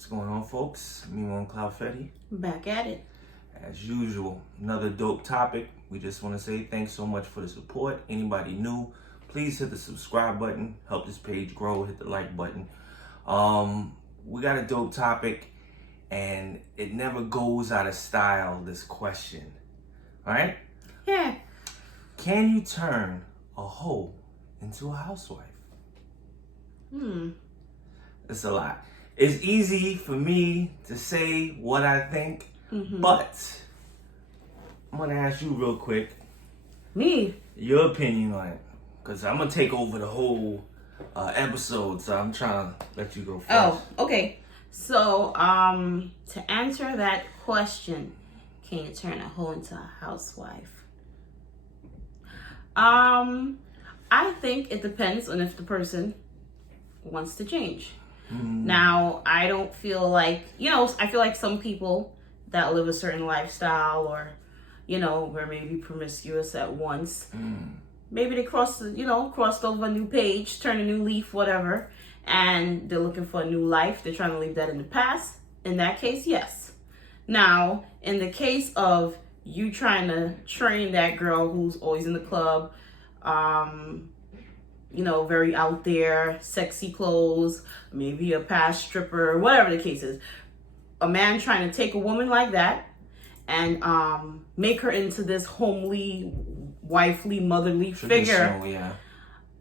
What's going on, folks? Me on Cloud Fetty. Back at it. As usual, another dope topic. We just want to say thanks so much for the support. Anybody new, please hit the subscribe button. Help this page grow. Hit the like button. We got a dope topic, and it never goes out of style, this question. All right? Yeah. Can you turn a hoe into a housewife? It's a lot. It's easy for me to say what I think, but I'm going to ask you real quick. Me? Your opinion on it. Because I'm going to take over the whole episode, so I'm trying to let you go first. Oh, okay. So, to answer that question, can you turn a hoe into a housewife? I think it depends on if the person wants to change. Now, I don't feel like, I feel like some people that live a certain lifestyle or, were maybe promiscuous at once. Maybe they crossed over a new page, turn a new leaf, whatever, and they're looking for a new life. They're trying to leave that in the past. In that case, yes. Now, in the case of you trying to train that girl who's always in the club, very out there, sexy clothes, maybe a past stripper, whatever the case is. A man trying to take a woman like that and make her into this homely, wifely, motherly figure, yeah,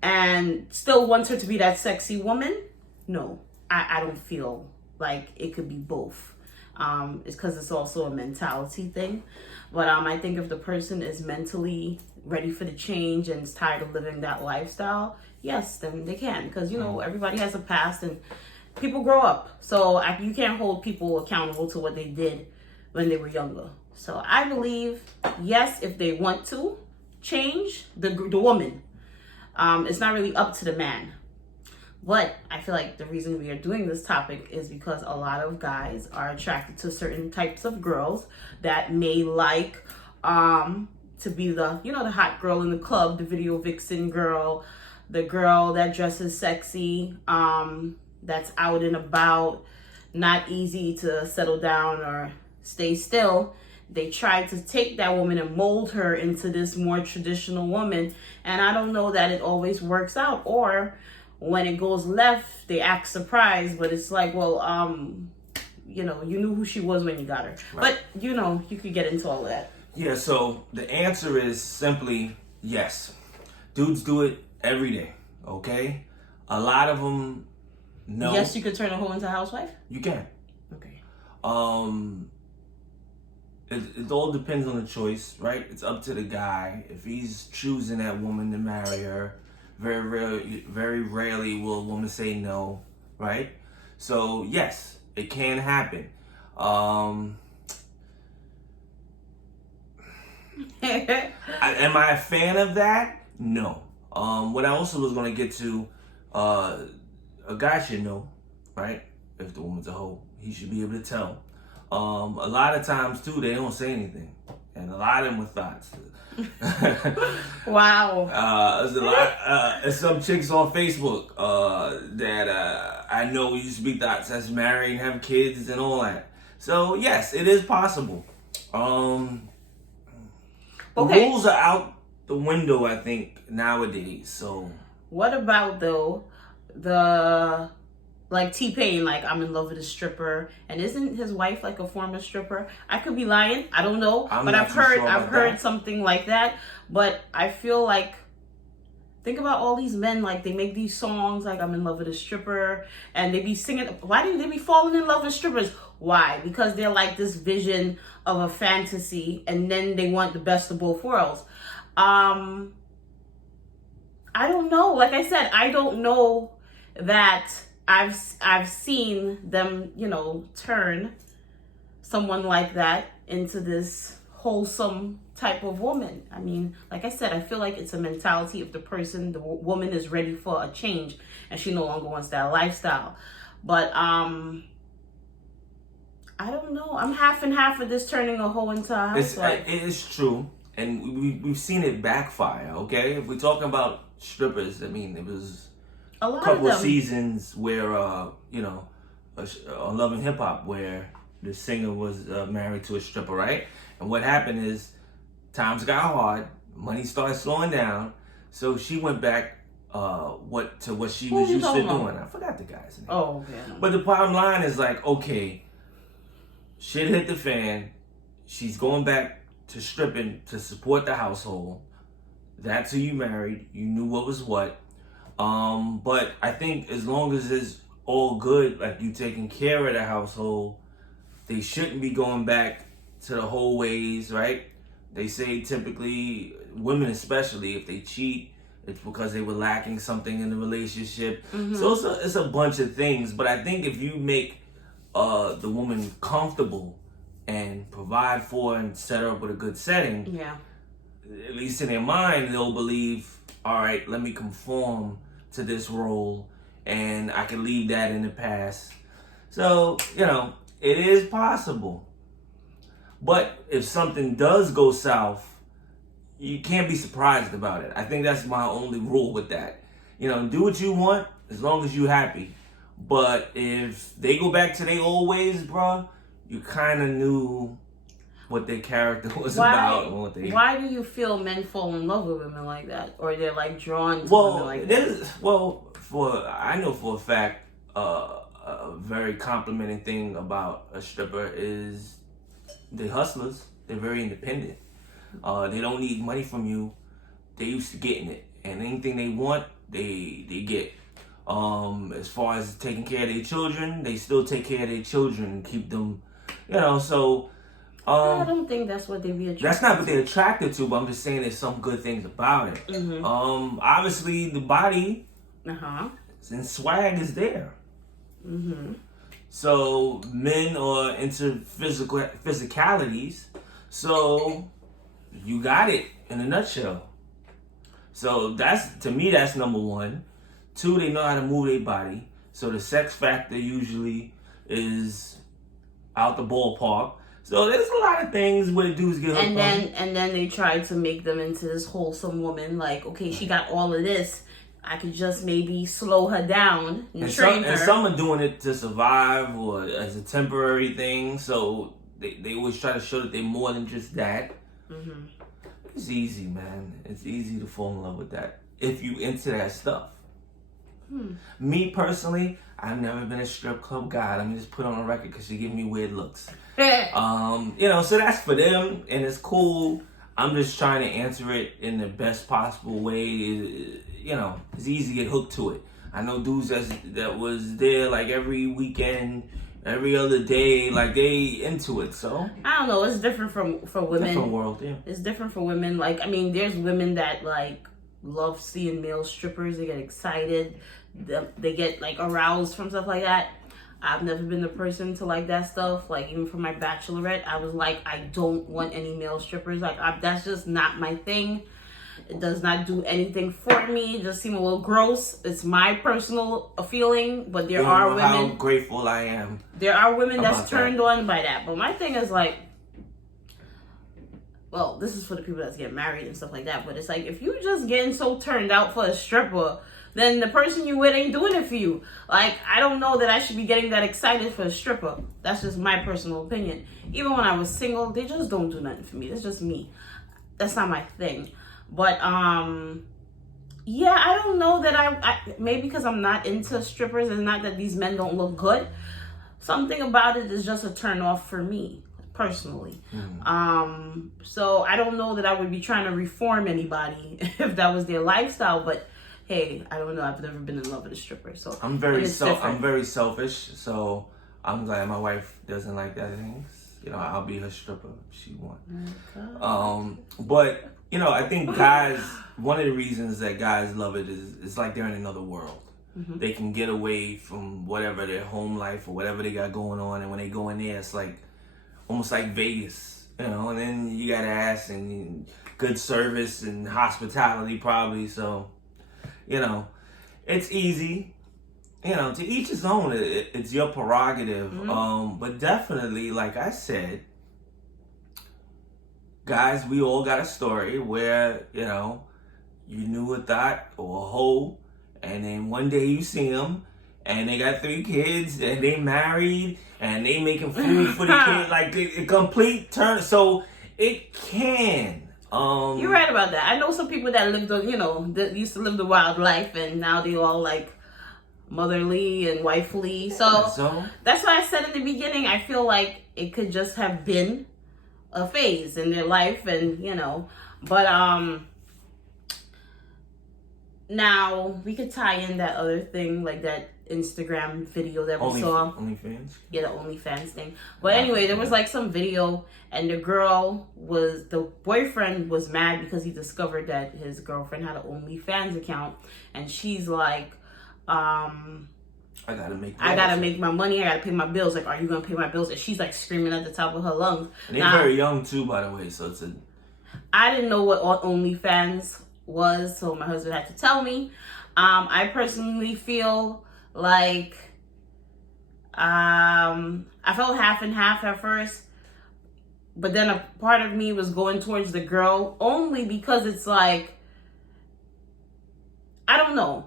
and still wants her to be that sexy woman. No, I don't feel like it could be both. It's because it's also a mentality thing. But I think if the person is mentally ready for the change and is tired of living that lifestyle, yes, then they can. Because, everybody has a past and people grow up. So you can't hold people accountable to what they did when they were younger. So I believe, yes, if they want to change the woman, it's not really up to the man. But I feel like the reason we are doing this topic is because a lot of guys are attracted to certain types of girls that may like to be the hot girl in the club, the video vixen girl, the girl that dresses sexy, that's out and about, not easy to settle down or stay still. They try to take that woman and mold her into this more traditional woman, and I don't know that it always works out. Or when it goes left, they act surprised, but it's like, well, you knew who she was when you got her. Right. But, you could get into all of that. Yeah, so the answer is simply yes. Dudes do it every day, okay? A lot of them know. Yes, you could turn a hoe into a housewife? You can. Okay. It all depends on the choice, right? It's up to the guy. If he's choosing that woman to marry her, very rarely will a woman say no, right? So yes, it can happen. Am I a fan of that? No. What I also was going to get to, a guy should know, right? If the woman's a hoe, he should be able to tell. A lot of times too, they don't say anything, and a lot of them with thoughts. Wow. There's a lot. Some chicks on Facebook that I know used to be thoughts that's married and have kids and all that. So yes, it is possible. The rules are out the window, I think, nowadays. So what about though like T-Pain, like I'm in love with a stripper, and isn't his wife like a former stripper? I could be lying, I don't know, but I've heard something like that. But I feel like, think about all these men, like they make these songs like I'm in love with a stripper, and they be singing. Why do they be falling in love with strippers? Why? Because they're like this vision of a fantasy, and then they want the best of both worlds. I don't know. Like I said, I don't know that I've seen them, turn someone like that into this wholesome type of woman. I mean, like I said, I feel like it's a mentality if the woman is ready for a change and she no longer wants that lifestyle. But I don't know. I'm half and half of this turning a hoe into a housewife. It is true, and we've seen it backfire. Okay, if we're talking about strippers, I mean, it was a lot couple of them. Seasons where on Love and Hip Hop where the singer was married to a stripper, right? And what happened is times got hard, money started slowing down, so she went back what she was used to doing. I forgot the guy's name. Oh, okay. But the bottom line is like, okay, shit hit the fan. She's going back to stripping to support the household. That's who you married. You knew what was what. But I think as long as it's all good, like you taking care of the household, they shouldn't be going back to the whole ways, right? They say typically, women especially, if they cheat, it's because they were lacking something in the relationship. Mm-hmm. So it's a bunch of things. But I think if you make the woman comfortable and provide for and set her up with a good setting, yeah, at least in their mind, they'll believe, all right, let me conform to this role and I can leave that in the past. So, it is possible. But if something does go south, you can't be surprised about it. I think that's my only rule with that. Do what you want as long as you're happy. But if they go back to their old ways, bruh, you kind of knew what their character was about. And what they... Why do you feel men fall in love with women like that? Or they're like drawn to women like that? I know for a fact, a very complimenting thing about a stripper is they're hustlers. They're very independent. They don't need money from you. They used to getting it. And anything they want, they get. As far as taking care of their children, they still take care of their children and keep them, so... I don't think that's what they be attracted to. That's not what they're attracted to, but I'm just saying there's some good things about it. Mm-hmm. Obviously, the body and swag is there. Mm-hmm. So, men are into physicalities, so you got it in a nutshell. So, to me, that's number one. Two, they know how to move their body. So, the sex factor usually is out the ballpark. So there's a lot of things where dudes get hooked and then they try to make them into this wholesome woman. Like, okay, she got all of this. I could just maybe slow her down and train her. And some are doing it to survive or as a temporary thing. So they always try to show that they're more than just that. Mm-hmm. It's easy, man. It's easy to fall in love with that if you into that stuff. Me personally, I've never been a strip club guy. Let me just put on a record because she give me weird looks. So that's for them, and it's cool. I'm just trying to answer it in the best possible way. It's easy to get hooked to it. I know dudes that was there like every weekend, every other day, like they into it. So I don't know. It's different for women. Different world, yeah. It's different for women. Like, I mean, there's women that like love seeing male strippers. They get excited. They get like aroused from stuff like that. I've never been the person to like that stuff. Like, even for my bachelorette, I was like, I don't want any male strippers. Like, that's just not my thing. It does not do anything for me. It just seems a little gross. It's my personal feeling, but there are women. How grateful I am. There are women that's turned on by that. But my thing is like, well, this is for the people that's getting married and stuff like that. But it's like, if you just getting so turned out for a stripper, then the person you with ain't doing it for you. Like, I don't know that I should be getting that excited for a stripper. That's just my personal opinion. Even when I was single, they just don't do nothing for me. That's just me. That's not my thing. But, yeah, I don't know that I maybe because I'm not into strippers, it's not that these men don't look good. Something about it is just a turn off for me, personally. So I don't know that I would be trying to reform anybody if that was their lifestyle, but hey, I don't know. I've never been in love with a stripper, so I'm very selfish. So I'm glad my wife doesn't like that things. I'll be her stripper if she wants. But I think guys. One of the reasons that guys love it is it's like they're in another world. Mm-hmm. They can get away from whatever their home life or whatever they got going on, and when they go in there, it's like almost like Vegas. And then you got ass and good service and hospitality probably. So. It's easy. To each his own. It's your prerogative. Mm-hmm. But definitely, like I said, guys, we all got a story where, you knew a thought or a hoe, and then one day you see him, and they got 3 kids, and they married, and they making food for the kids, like a complete turn. So it can. You're right about that. I know some people that lived, that used to live the wild life, and now they all like motherly and wifely. So that's why I said in the beginning, I feel like it could just have been a phase in their life, and but now we could tie in that other thing, like that Instagram video that we saw. OnlyFans? Yeah, the OnlyFans thing. But anyway, there was like some video, and the boyfriend was mad because he discovered that his girlfriend had an OnlyFans account, and she's like, I gotta make my money. I gotta pay my bills. Like, are you gonna pay my bills? And she's like screaming at the top of her lungs. And they're very young too, by the way. So I didn't know what OnlyFans was, so my husband had to tell me. I personally feel like I felt half and half at first, but then a part of me was going towards the girl only because it's like, I don't know.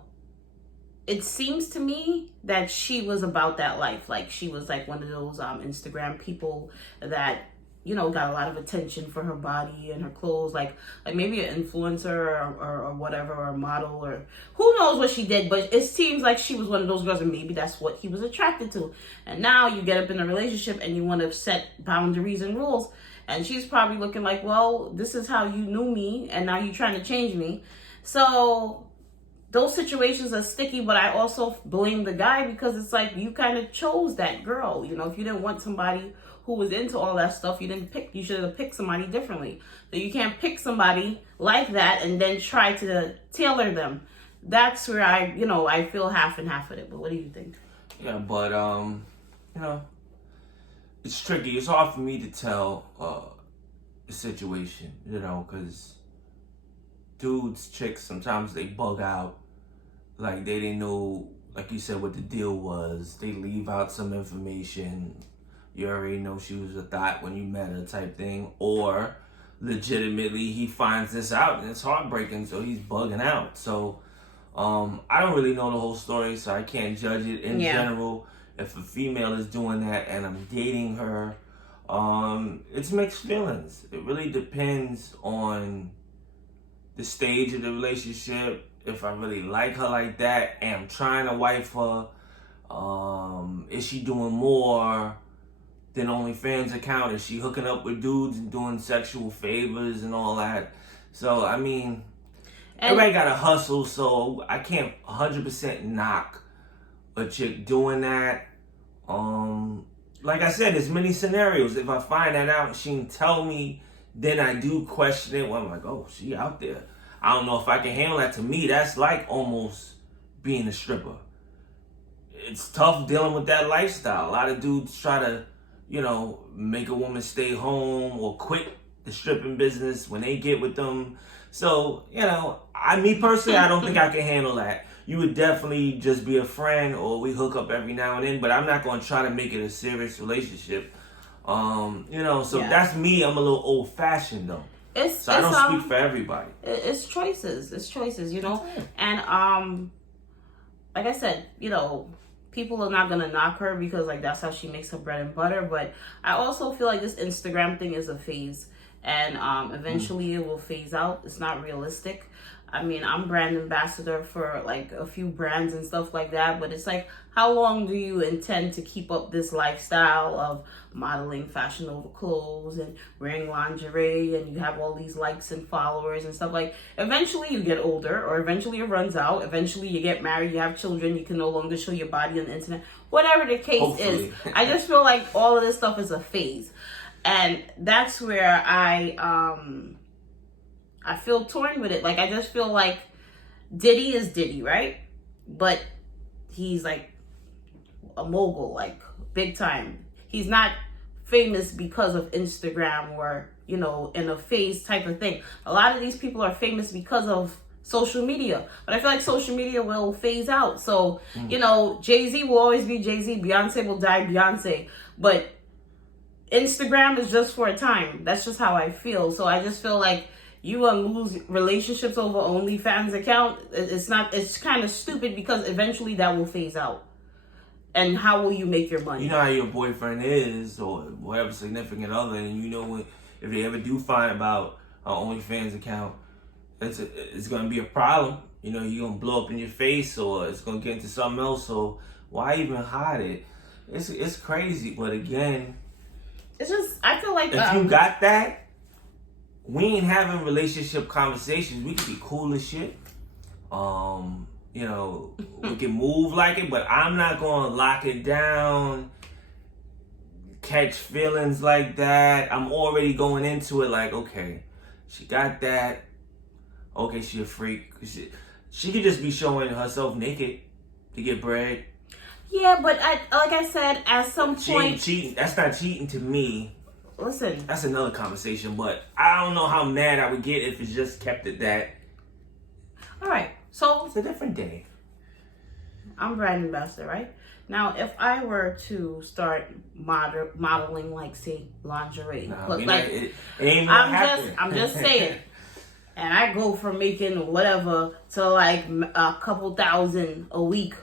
It seems to me that she was about that life. Like, she was like one of those Instagram people that, got a lot of attention for her body and her clothes. Like maybe an influencer or whatever, or a model, or who knows what she did. But it seems like she was one of those girls, and maybe that's what he was attracted to. And now you get up in a relationship and you want to set boundaries and rules. And she's probably looking like, well, this is how you knew me, and now you're trying to change me. So those situations are sticky, but I also blame the guy, because it's like, you kind of chose that girl. If you didn't want somebody who was into all that stuff, you should have picked somebody differently. So you can't pick somebody like that and then try to tailor them. That's where I feel half and half of it. But what do you think? Yeah, but it's tricky. It's hard for me to tell the situation, because dudes, chicks, sometimes they bug out. Like, they didn't know, like you said, what the deal was. They leave out some information. You already know she was a thought when you met her, type thing. Or legitimately he finds this out and it's heartbreaking, so he's bugging out. So I don't really know the whole story, so I can't judge it in general. If a female is doing that and I'm dating her, it's mixed feelings. It really depends on the stage of the relationship. If I really like her like that and I'm trying to wife her, is she doing more than OnlyFans account? Is she hooking up with dudes and doing sexual favors and all that? So, I mean, everybody got to hustle, so I can't 100% knock a chick doing that. Like I said, there's many scenarios. If I find that out and she can tell me, then I do question it. Well, I'm like, oh, she out there. I don't know if I can handle that. To me, that's like almost being a stripper. It's tough dealing with that lifestyle. A lot of dudes try to, make a woman stay home or quit the stripping business when they get with them. So, me personally, I don't think I can handle that. You would definitely just be a friend, or we hook up every now and then, but I'm not going to try to make it a serious relationship. That's me. I'm a little old fashioned though. I don't speak for everybody. It's choices. And like I said, people are not gonna knock her because that's how she makes her bread and butter. But I also feel like this Instagram thing is a phase, and eventually it will phase out. It's not realistic. I mean, I'm brand ambassador for a few brands and stuff like that, but it's like, how long do you intend to keep up this lifestyle of modeling Fashion Nova clothes and wearing lingerie, and you have all these likes and followers and stuff? Eventually you get older, or eventually it runs out. Eventually you get married, you have children, you can no longer show your body on the internet. Whatever the case is, I just feel like all of this stuff is a phase. And that's where I feel torn with it. I just feel like Diddy is Diddy, right? But he's a mogul, big time. He's not famous because of Instagram or, in a phase type of thing. A lot of these people are famous because of social media. But I feel like social media will phase out. So, Jay-Z will always be Jay-Z. Beyonce will die Beyonce. But Instagram is just for a time. That's just how I feel. So I just feel like you will lose relationships over OnlyFans account. It's kind of stupid, because eventually that will phase out. And how will you make your money? You know how your boyfriend is, or whatever significant other, and you know when, if they ever do find about an OnlyFans account, it's gonna be a problem. You know, you're gonna blow up in your face, or it's gonna get into something else. So why even hide it? It's crazy. But again, it's just, I feel like if you got that, we ain't having relationship conversations. We could be cool as shit. You know, we can move like it, but I'm not gonna lock it down, catch feelings like that. I'm already going into it like, okay, she got that. Okay, she a freak. She could just be showing herself naked to get bread. Yeah, but like I said, at some point, cheating. That's not cheating to me. Listen, that's another conversation. But I don't know how mad I would get if it's just kept at that. All right, so it's a different day. I'm brand ambassador, right? Now, if I were to start modeling, like, say, lingerie, I'm just saying, and I go from making whatever to like a couple thousand a week,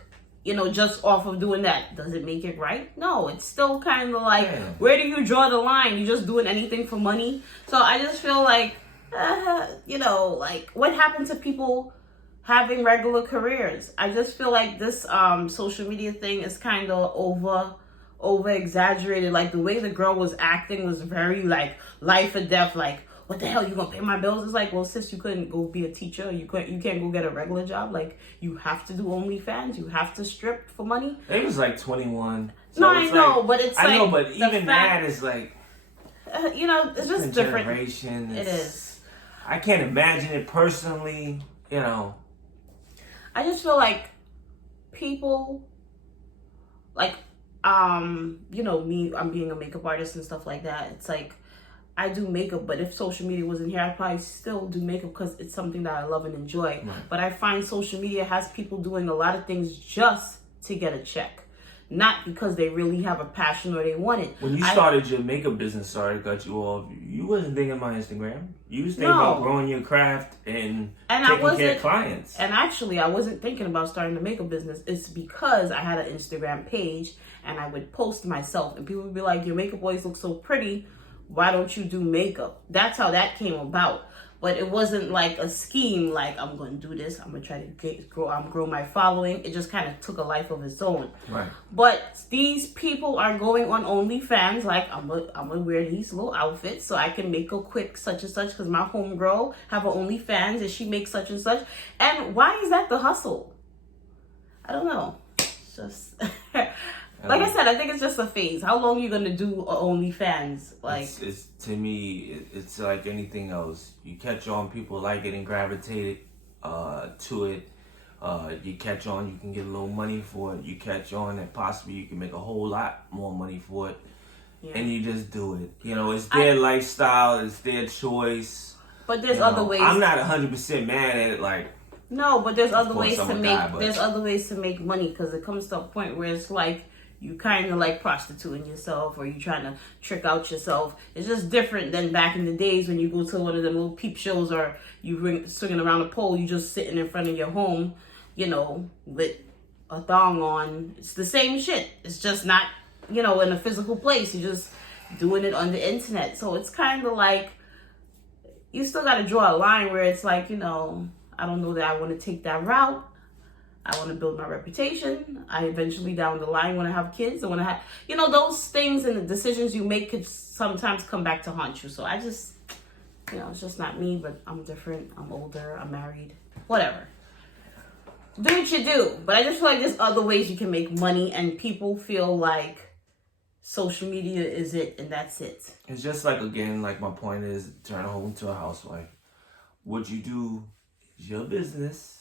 you know, just off of doing that. Does it make it right? No, it's still kind of like, where do you draw the line? You just doing anything for money? So I just feel like, you know, like, what happened to people having regular careers? I just feel like this social media thing is kind of over exaggerated. Like, the way the girl was acting was very like life or death. Like, what the hell, you gonna pay my bills? It's like, well, sis, you couldn't go be a teacher. You can't go get a regular job. Like, you have to do OnlyFans. You have to strip for money. It was like 21. So no, I know, but it's I know, but even that is like, you know, it's just different. Generation. It is. I can't imagine it personally. You know, I just feel like people, like, you know, me, I'm being a makeup artist and stuff like that. It's like, I do makeup, but if social media wasn't here, I'd probably still do makeup because it's something that I love and enjoy. Right. But I find social media has people doing a lot of things just to get a check, not because they really have a passion or they want it. When you started your makeup business, sorry to cut you off, you wasn't thinking about Instagram. You was thinking about growing your craft and taking care of clients. And actually, I wasn't thinking about starting a makeup business. It's because I had an Instagram page and I would post myself and people would be like, your makeup always looks so pretty. Why don't you do makeup? That's how that came about. But it wasn't like a scheme, like, I'm going to do this, I'm going to try to grow my following. It just kind of took a life of its own. Right. But these people are going on OnlyFans, like, I'm gonna wear these little outfits so I can make a quick such and such because my homegirl have an OnlyFans and she makes such and such. And why is that the hustle? I don't know. It's just... Like I said, I think it's just a phase. How long are you gonna do OnlyFans? Like, it's to me, it's like anything else. You catch on, people like it and gravitate to it. You catch on, you can get a little money for it. You catch on, and possibly you can make a whole lot more money for it. Yeah. And you just do it. You know, it's their lifestyle, it's their choice. But there's other ways. I'm not 100% mad at it. Like, no, but there's other ways to make. There's other ways to make money because it comes to a point where it's like, you kind of like prostituting yourself or you trying to trick out yourself. It's just different than back in the days when you go to one of them little peep shows or you swinging around a pole. You just sitting in front of your home, you know, with a thong on. It's the same shit. It's just not, you know, in a physical place. You're just doing it on the internet. So it's kind of like, you still got to draw a line where it's like, you know, I don't know that I want to take that route. I want to build my reputation. I eventually down the line want to have kids. I want to have, you know, those things and the decisions you make could sometimes come back to haunt you. So I just, you know, it's just not me, but I'm different. I'm older. I'm married. Whatever. Do what you do. But I just feel like there's other ways you can make money and people feel like social media is it and that's it. It's just like, again, like my point is turn a hoe into a housewife. What you do is your business.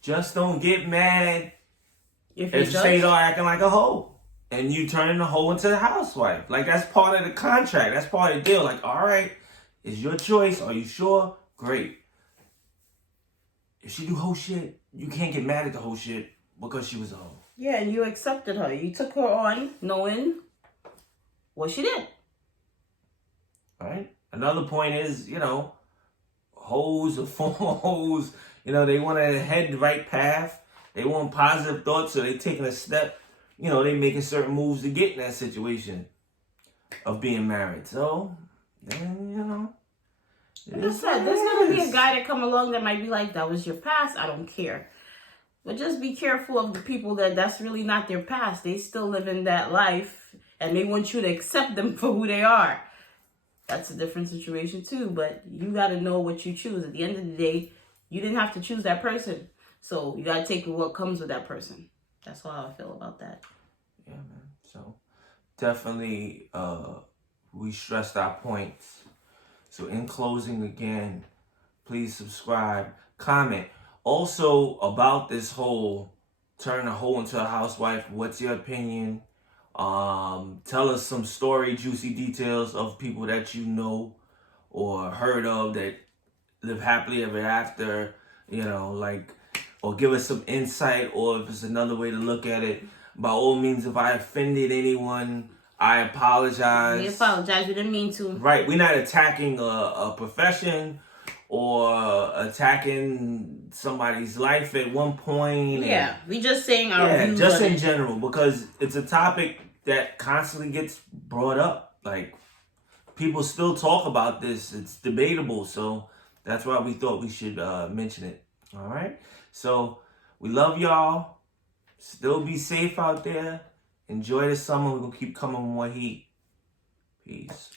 Just don't get mad if you start acting like a hoe and you turn the hoe into a housewife. Like, that's part of the contract. That's part of the deal. Like, all right, it's your choice. Are you sure? Great. If she do hoe shit, you can't get mad at the hoe shit because she was a hoe. Yeah, and you accepted her. You took her on knowing what she did. All right. Another point is, you know, hoes or former hoes, you know, they want to head the right path. They want positive thoughts, so they taking a step, they making certain moves to get in that situation of being married. So, then, like I said, there's going to be a guy that come along that might be like, that was your past, I don't care. But just be careful of the people that's really not their past. They still live in that life, and they want you to accept them for who they are. That's a different situation too, but you got to know what you choose. At the end of the day, you didn't have to choose that person. So you got to take what comes with that person. That's how I feel about that. Yeah, man. So definitely we stressed our points. So in closing again, please subscribe, comment. Also about this whole turn a hoe into a housewife, what's your opinion? Tell us some story, juicy details of people that you know or heard of that live happily ever after, or give us some insight, or if it's another way to look at it. By all means, if I offended anyone, I apologize. We apologize. We didn't mean to. Right. We're not attacking a profession or attacking somebody's life at one point. Yeah. We just saying our views just on in it. general, because it's a topic that constantly gets brought up. Like, people still talk about this. It's debatable. So that's why we thought we should mention it. All right. So we love y'all. Still be safe out there. Enjoy the summer. We're going to keep coming with more heat. Peace.